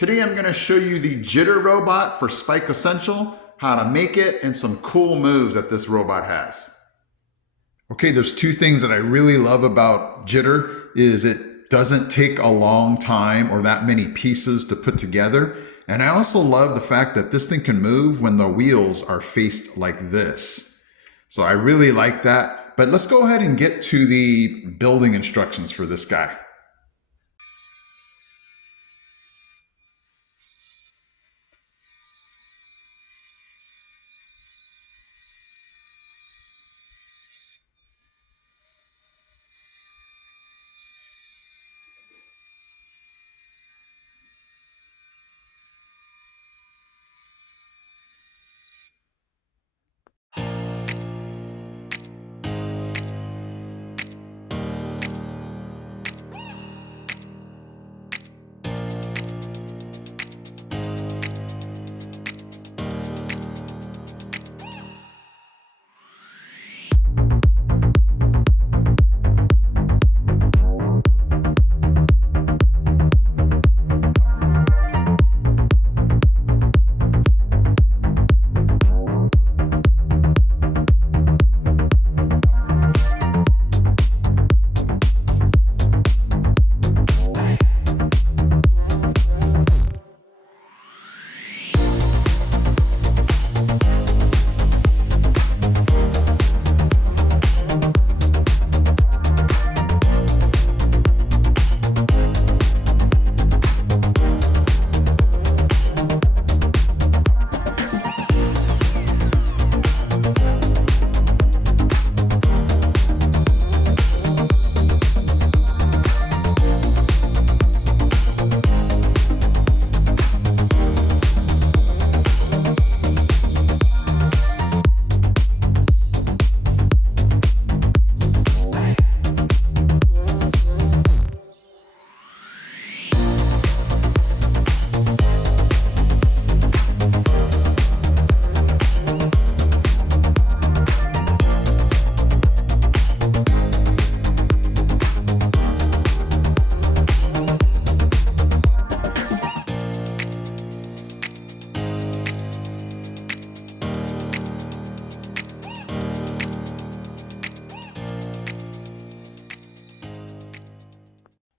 Today I'm going to show you the Jitter robot for Spike Essential, how to make it, and some cool moves that this robot has. Okay, there's two things that I really love about Jitter is it doesn't take a long time or that many pieces to put together. And I also love the fact that this thing can move when the wheels are faced like this. So I really like that. But let's go ahead and get to the building instructions for this guy.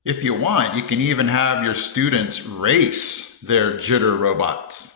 If you want, you can even have your students race their Jitter robots.